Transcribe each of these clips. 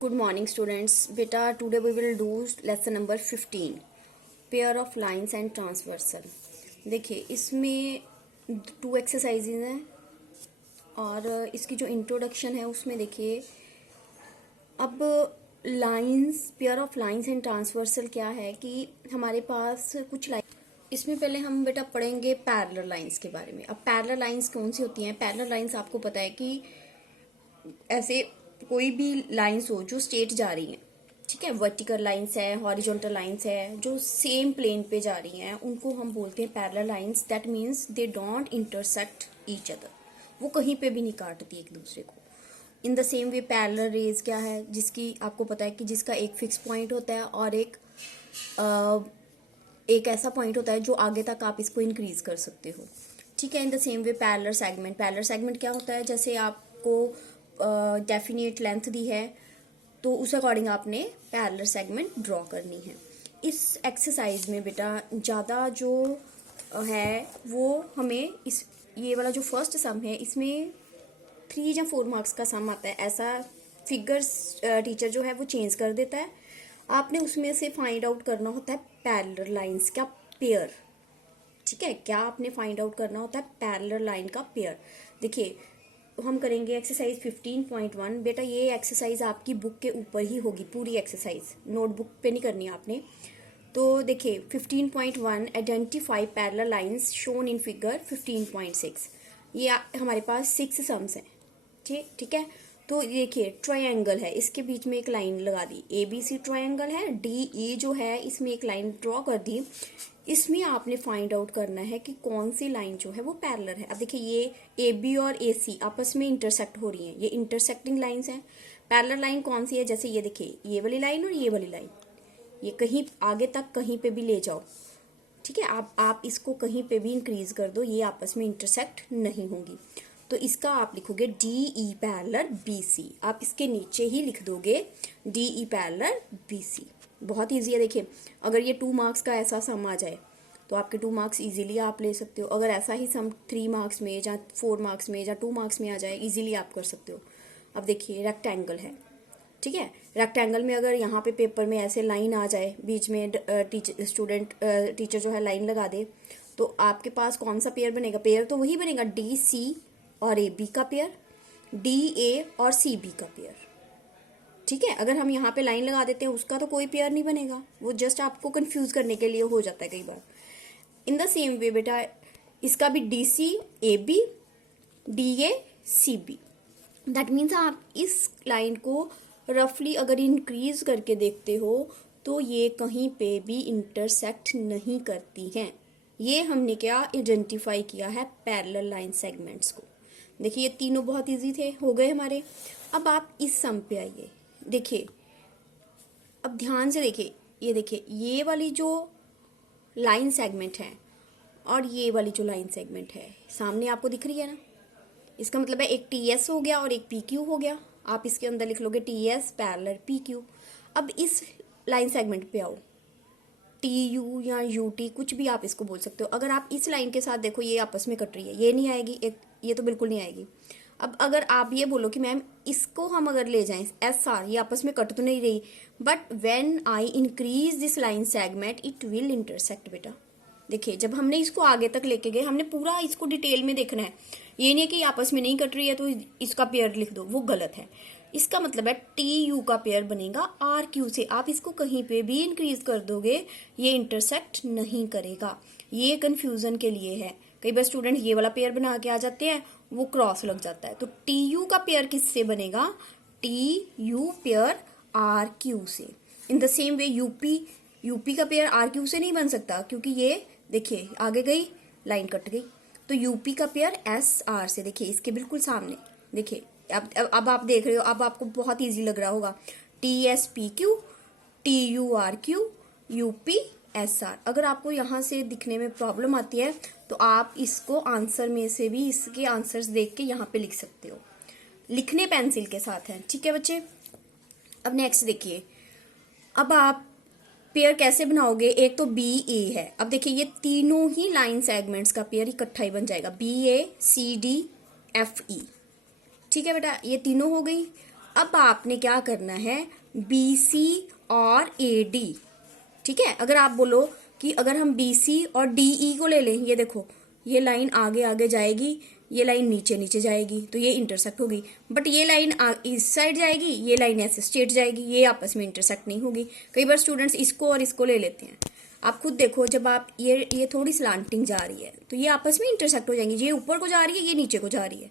Good morning students. Beta, today we will do lesson number 15 pair of lines and transversal. देखिए इसमें 2 exercises हैं और इसकी जो इंट्रोडक्शन है उसमें देखिए अब lines, pair of lines and transversal क्या है कि हमारे पास कुछ लाइन, इसमें पहले हम बेटा पढ़ेंगे पैरेलल लाइंस के बारे में। अब पैरेलल लाइंस कौन सी होती हैं? पैरेलल लाइंस आपको पता है कि ऐसे कोई भी लाइंस हो जो स्ट्रेट जा रही हैं, ठीक है, वर्टिकल लाइंस है, हॉरिजॉन्टल लाइंस है, जो सेम प्लेन पे जा रही हैं, उनको हम बोलते हैं parallel lines. That means they don't intersect each other, वो कहीं पे भी नहीं काटती एक दूसरे को। इन the same way parallel raise क्या है, जिसकी आपको पता है कि जिसका एक फिक्स पॉइंट होता है और एक ऐसा पॉइंट होता है जो आगे तक आप इसको इंक्रीज कर सकते हो, ठीक है। इन the same way parallel segment, parallel segment क्या होता है, जैसे आपको डेफिनेट लेंथ दी है तो उस अकॉर्डिंग आपने पैरेलल सेगमेंट ड्रॉ करनी है। इस एक्सरसाइज में बेटा ज़्यादा जो है वो हमें इस ये वाला जो फर्स्ट सम है इसमें 3 या 4 मार्क्स का सम आता है। ऐसा फिगर्स टीचर जो है वो चेंज कर देता है। आपने उसमें से फाइंड आउट करना होता है पैरेलल लाइंस का पेयर, ठीक है। क्या आपने फाइंड आउट करना होता है? पैरेलल लाइन का पेयर। देखिए हम करेंगे एक्सरसाइज 15.1। बेटा ये एक्सरसाइज आपकी बुक के ऊपर ही होगी, पूरी एक्सरसाइज नोटबुक पे नहीं करनी आपने। तो देखिए 15.1 identify parallel lines shown in figure 15.6। ये हमारे पास 6 सम्स हैं, ठीक है। तो देखिए ट्रायंगल है, इसके बीच में एक लाइन लगा दी, ABC ट्रायंगल है, DE जो है इसमें एक लाइन ड्रॉ कर दी। इसमें आपने फाइंड आउट करना है कि कौन सी लाइन जो है वो पैरेलल है। अब देखिए ये AB और AC आपस में इंटरसेक्ट हो रही हैं, ये इंटरसेक्टिंग लाइंस हैं। पैरेलल लाइन कौन सी है? जैसे ये देखिए ये वाली लाइन और ये वाली लाइन, ये कहीं आगे तक कहीं पे भी ले जाओ, ठीक है। आप इसको कहीं पे भी इंक्रीज कर दो, ये आपस में इंटरसेक्ट नहीं होंगी। तो इसका आप लिखोगे DE पैरेलल BC। आप इसके नीचे ही लिख दोगे DE पैरेलल BC। बहुत ईजी है। देखिए अगर ये 2 मार्क्स का ऐसा सम आ जाए तो आपके 2 मार्क्स इजीली आप ले सकते हो। अगर ऐसा ही सम 3 मार्क्स में या 4 मार्क्स में या 2 मार्क्स में आ जाए, इजीली आप कर सकते हो। अब देखिए रेक्टेंगल है, ठीक है। रेक्टेंगल में अगर यहाँ पे पेपर में ऐसे लाइन आ जाए, बीच में टीचर जो है लाइन लगा दे, तो आपके पास कौन सा पेयर बनेगा? पेयर तो वही बनेगा DC और AB का पेयर, DA और CB का पेयर, ठीक है। अगर हम यहाँ पे लाइन लगा देते हैं उसका तो कोई पेयर नहीं बनेगा, वो जस्ट आपको कंफ्यूज करने के लिए हो जाता है कई बार। इन द सेम वे बेटा इसका भी DC AB DA CB। That means आप इस लाइन को रफली अगर इंक्रीज करके देखते हो तो ये कहीं पे भी इंटरसेक्ट नहीं करती हैं। ये हमने क्या आइडेंटिफाई किया है? पैरेलल लाइन सेगमेंट्स को। देखिए ये तीनों बहुत इजी थे, हो गए हमारे। अब आप इस सम पे आइए। देखिए अब ध्यान से देखिए, ये देखिए ये वाली जो लाइन सेगमेंट है और ये वाली जो लाइन सेगमेंट है सामने आपको दिख रही है ना, इसका मतलब है एक TS हो गया और एक PQ हो गया। आप इसके अंदर लिख लोगे TS पैरेलल PQ। अब इस लाइन सेगमेंट पे आओ, TU या UT कुछ भी आप इसको बोल सकते हो। अगर आप इस लाइन के साथ देखो, ये आपस में कट रही है, ये नहीं आएगी, ये तो बिल्कुल नहीं आएगी। अब अगर आप ये बोलो कि मैम इसको हम अगर ले जाएं SR, ये आपस में कट तो नहीं रही, but when I increase this line segment it will intersect. बेटा देखिए जब हमने इसको आगे तक लेके गए, हमने पूरा इसको डिटेल में देखना है। ये नहीं है कि आपस में नहीं कट रही है तो इसका पेयर लिख दो, वो गलत है। इसका मतलब है TU का पेयर बनेगा RQ से। आप इसको कहीं पे भी इंक्रीज कर दोगे, ये इंटरसेक्ट नहीं करेगा। ये कंफ्यूजन के लिए है। कई बार स्टूडेंट ये वाला पेयर बना के आ जाते हैं, वो क्रॉस लग जाता है। तो TU का पेयर किससे बनेगा? TU पेयर RQ से। इन द सेम वे UP का पेयर RQ से नहीं बन सकता, क्योंकि ये देखिए आगे गई लाइन कट गई। तो UP का पेयर SR से। देखिए इसके बिल्कुल सामने देखिए, अब आप देख रहे हो, अब आपको बहुत इजी लग रहा होगा। TS PQ TU RQ UP SR। अगर आपको यहाँ से दिखने में प्रॉब्लम आती है तो आप इसको आंसर में से भी इसके आंसर्स देख के यहाँ पे लिख सकते हो, लिखने पेंसिल के साथ है, ठीक है बच्चे। अब नेक्स्ट देखिए, अब आप पेयर कैसे बनाओगे? एक तो BA है। अब देखिए ये तीनों ही लाइन सेगमेंट्स का पेयर इकट्ठा ही बन जाएगा, BA CD FE, ठीक है बेटा। ये तीनों हो गई। अब आपने क्या करना है, BC और AD, ठीक है। अगर आप बोलो कि अगर हम BC और DE को ले लें, ये देखो ये लाइन आगे आगे जाएगी, ये लाइन नीचे नीचे जाएगी, तो ये इंटरसेक्ट होगी। बट ये लाइन इस साइड जाएगी, ये लाइन ऐसे स्ट्रेट जाएगी, ये आपस में इंटरसेक्ट नहीं होगी। कई बार स्टूडेंट्स इसको और इसको ले लेते हैं। आप खुद देखो, जब आप ये थोड़ी स्लांटिंग जा रही है तो ये आपस में इंटरसेक्ट हो जाएंगी। ये ऊपर को जा रही है, ये नीचे को जा रही है,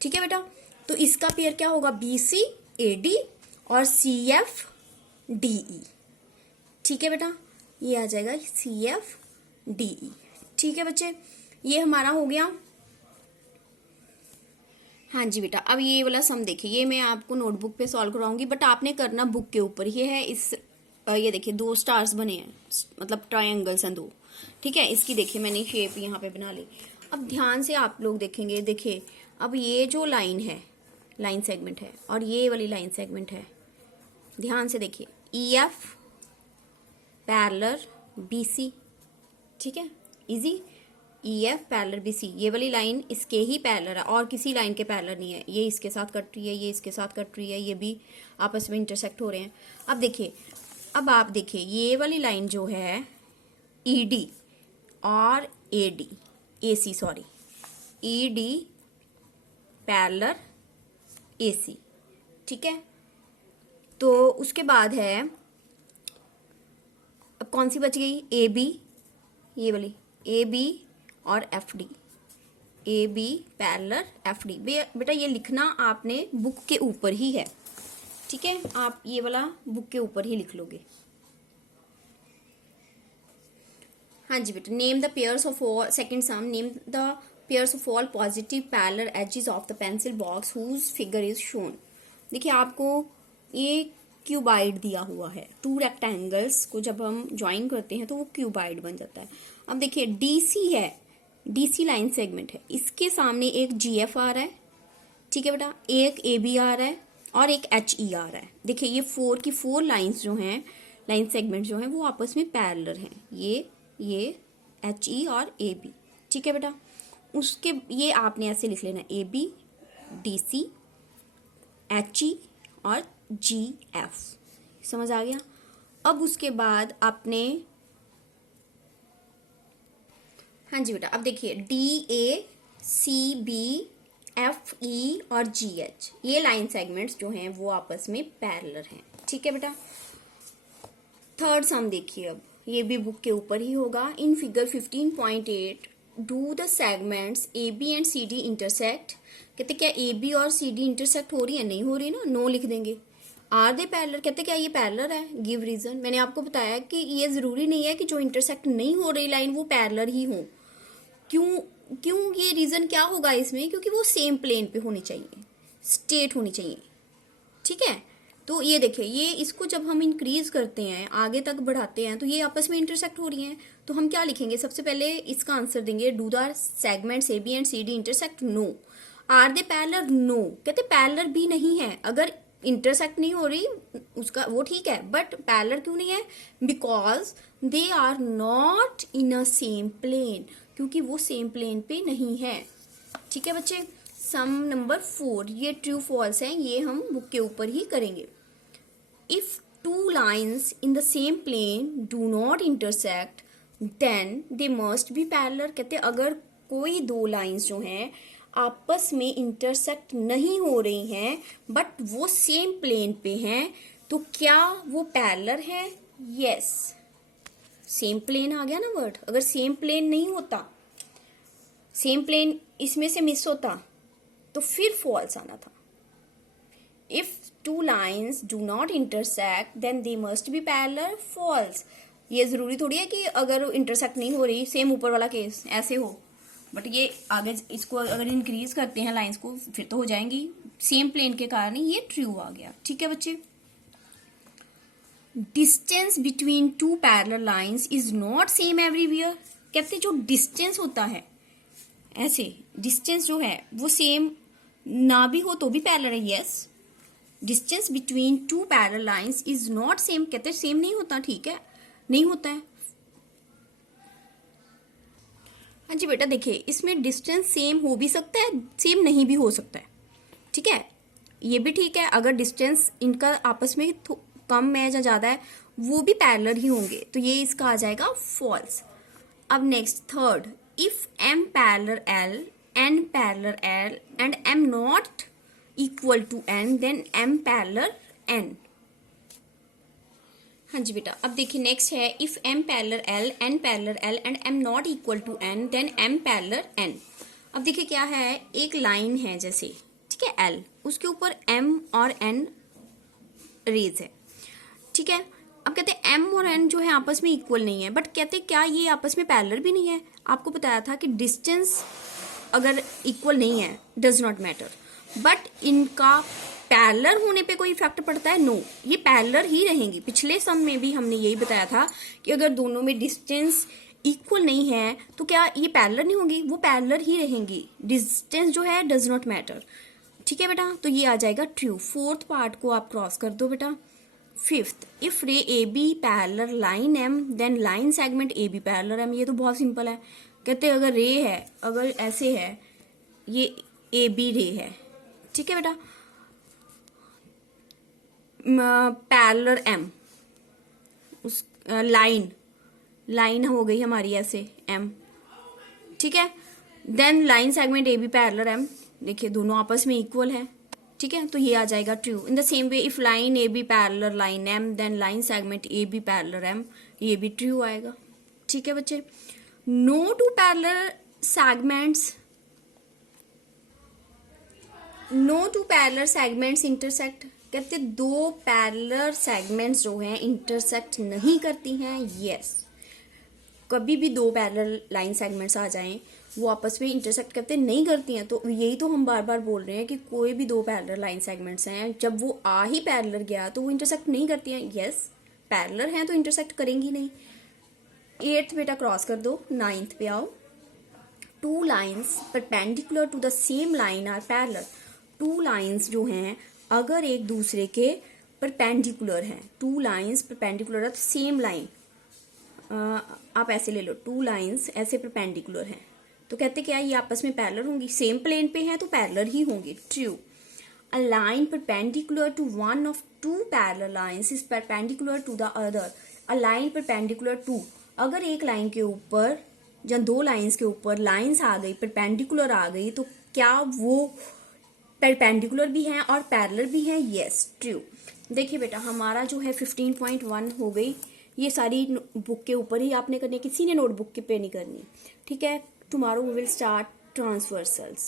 ठीक है बेटा। तो इसका पेयर क्या होगा, BC AD और CF DE, ठीक है बेटा। ये आ जाएगा CF DE, ठीक है बच्चे। ये हमारा हो गया। हाँ जी बेटा, अब ये वाला सम देखिए, ये मैं आपको नोटबुक पे सॉल्व कराऊंगी, बट आपने करना बुक के ऊपर। ये है इस ये देखिए 2 स्टार्स बने हैं, मतलब ट्रायंगल्स हैं 2, ठीक है। इसकी देखिए मैंने शेप यहाँ पे बना ली। अब ध्यान से आप लोग देखेंगे, देखिए अब ये जो लाइन है, लाइन सेगमेंट है, और ये वाली लाइन सेगमेंट है, ध्यान से देखिए, EF पैरेलल BC, ठीक है, इजी। EF पैरेलल BC, ये वाली लाइन इसके ही पैरेलल है और किसी लाइन के पैरेलल नहीं है। ये इसके साथ कट रही है, ये इसके साथ कट रही है, ये भी आपस में इंटरसेक्ट हो रहे हैं। अब देखिए, अब आप देखिए ये वाली लाइन जो है ED और AD, AC sorry, ED parallel AC, ठीक है। तो उसके बाद है, अब कौन सी बच गई, AB, ये वाली AB और FD, AB पैरेलल FD। बेटा ये लिखना आपने बुक के ऊपर ही है, ठीक है। आप ये वाला बुक के ऊपर ही लिख लोगे। हाँ जी बेटा, name the pairs of all, second sum, name the pairs of all positive parallel edges of the pencil box whose figure is shown. देखिए आपको ये क्यूबाइड दिया हुआ है, 2 रेक्टेंगल्स को जब हम ज्वाइन करते हैं तो वो क्यूबाइड बन जाता है। अब देखिए DC है, DC लाइन सेगमेंट है, इसके सामने एक GF आ रहा है, ठीक है बेटा, एक AB आ रहा है और एक HE आ रहा है। देखिए ये 4 की 4 लाइंस जो हैं, लाइन सेगमेंट जो हैं, वो आपस में पैरेलल हैं, ये HE और AB, ठीक है बेटा। उसके ये आपने ऐसे लिख लेना, AB DC HE और GF, समझ आ गया। अब उसके बाद आपने, हाँ जी बेटा, अब देखिए DA CB FE और GH, ये लाइन सेगमेंट्स जो हैं वो आपस में पैरेलल हैं, ठीक है बेटा। थर्ड सम देखिए, अब ये भी बुक के ऊपर ही होगा। In figure 15.8 do the segments AB and CD intersect. कहते क्या AB और CD इंटरसेक्ट हो रही है, नहीं हो रही ना, नो लिख देंगे। आर दे पैरेलल, कहते क्या ये पैरेलल है, गिव रीजन। मैंने आपको बताया कि ये जरूरी नहीं है कि जो इंटरसेक्ट नहीं हो रही लाइन वो पैरेलल ही हो। क्यों ये रीजन क्या होगा इसमें, क्योंकि वो सेम प्लेन पे होनी चाहिए, स्ट्रेट होनी चाहिए, ठीक है। तो ये देखिए, ये इसको जब हम इंक्रीज करते हैं, आगे तक बढ़ाते हैं, तो ये आपस में इंटरसेक्ट हो रही हैं। तो हम क्या लिखेंगे, सबसे पहले इसका आंसर देंगे, do the segments AB and CD intersect, no. Are they parallel, no. कहते पैरेलल भी नहीं है, अगर इंटरसेक्ट नहीं हो रही उसका वो ठीक है, बट पैरेलल क्यों नहीं है, because they are not in a same plane, क्योंकि वो सेम प्लेन पे नहीं है, ठीक है बच्चे। सम नंबर 4, ये ट्रू फॉल्स है, ये हम बुक के ऊपर ही करेंगे। If 2 lines in the same plane do not intersect then they must be parallel. कहते अगर कोई 2 लाइन्स जो हैं आपस में इंटरसेक्ट नहीं हो रही हैं बट वो सेम प्लेन पे हैं, तो क्या वो पैरेलल है, यस। सेम प्लेन आ गया ना वर्ड। अगर सेम प्लेन नहीं होता, सेम प्लेन इसमें से मिस होता, तो फिर फॉल्स आना था। If 2 lines do not intersect then they must be parallel, false. ये जरूरी थोड़ी है कि अगर इंटरसेक्ट नहीं हो रही, सेम ऊपर वाला केस ऐसे हो, बट ये आगे इसको अगर इंक्रीज करते हैं लाइंस को, फिर तो हो जाएंगी सेम प्लेन के कारण ही ये ट्रू आ गया, ठीक है बच्चे। Distance between 2 parallel lines is not same everywhere. कहते जो डिस्टेंस होता है, ऐसे डिस्टेंस जो है वो सेम ना भी हो तो भी पैरेलल है, yes. Distance between 2 parallel lines is not same, कहते सेम नहीं होता, ठीक है, नहीं होता है। हाँ जी बेटा, देखिए इसमें डिस्टेंस सेम हो भी सकता है, सेम नहीं भी हो सकता है, ठीक है। ये भी ठीक है, अगर डिस्टेंस इनका आपस में कम है या ज़्यादा है वो भी पैरेलल ही होंगे, तो ये इसका आ जाएगा फॉल्स। अब next third, if m parallel l, n parallel l and m not equal to n, then m parallel n। हाँ जी बेटा, अब देखिए नेक्स्ट है, if m parallel l, n parallel l and m not equal to n, then m parallel n। अब देखिए क्या है, एक लाइन है जैसे, ठीक है l, उसके ऊपर m और n रेज है, ठीक है। अब कहते हैं m और n जो है आपस में इक्वल नहीं है, बट कहते हैं क्या ये आपस में पैरेलल भी नहीं है। आपको बताया था कि डिस्टेंस अगर इक्वल नहीं है डज नॉट मैटर, बट इनका पैरेलल होने पे कोई इफेक्ट पड़ता है? नो, ये पैरेलल ही रहेंगी। पिछले सम में भी हमने यही बताया था कि अगर दोनों में डिस्टेंस इक्वल नहीं है तो क्या ये पैरेलल नहीं होंगी, वो पैरेलल ही रहेंगी। डिस्टेंस जो है डज नॉट मैटर, ठीक है बेटा, तो ये आ जाएगा ट्रू। फोर्थ पार्ट को आप क्रॉस कर दो बेटा। Fifth, if ray A B parallel line M, then line segment A B parallel M. ये तो बहुत सिंपल है, कहते हैं अगर रे है, अगर ऐसे है, ये ए बी रे है, ठीक है बेटा, पैरेलल एम, उस लाइन हो गई हमारी ऐसे एम, ठीक है, then line segment A B parallel M. देखिए दोनों आपस में इक्वल है, ठीक है, तो ये आ जाएगा true. In the same way if line A B parallel line M, then line segment A B parallel M, ये भी ट्रू आएगा, ठीक है बच्चे। No two parallel segments, no two parallel segments intersect, कहते दो पैरेलल सेगमेंट्स जो हैं इंटरसेक्ट नहीं करती हैं। यस, कभी भी दो पैरेलल लाइन सेगमेंट्स आ जाएं वो आपस में इंटरसेक्ट करते नहीं करती हैं, तो यही तो हम बार बार बोल रहे हैं कि कोई भी दो पैरेलल लाइन सेगमेंट्स हैं, जब वो आ ही पैरेलल गया तो वो इंटरसेक्ट नहीं करती हैं। यस, पैरेलल हैं तो इंटरसेक्ट करेंगी नहीं। 8th बेटा क्रॉस कर दो, 9th पे आओ। Two lines perpendicular to the same line are parallel. Two lines जो हैं अगर एक दूसरे के परपेंडिकुलर हैं, टू लाइन्स परपेंडिकुलर है सेम लाइन, आप ऐसे ले लो, टू लाइन्स ऐसे परपेंडिकुलर हैं तो कहते क्या ये आपस में पैरेलल होंगी, सेम प्लेन पे हैं तो पैरेलल ही होंगी। True. A line perpendicular to one of two parallel lines is perpendicular to the other. A line perpendicular to, अगर एक लाइन के ऊपर या दो लाइन्स के ऊपर लाइन्स आ गई, परपेंडिकुलर आ गई, तो क्या वो परपेंडिकुलर भी हैं और पैरेलल भी हैं? Yes, true. देखिए बेटा हमारा जो है 15.1 हो गई, ये सारी बुक के ऊपर ही आपने करनी है, किसी ने नोटबुक पे नहीं करनी, ठीक है। Tomorrow we will start transversals.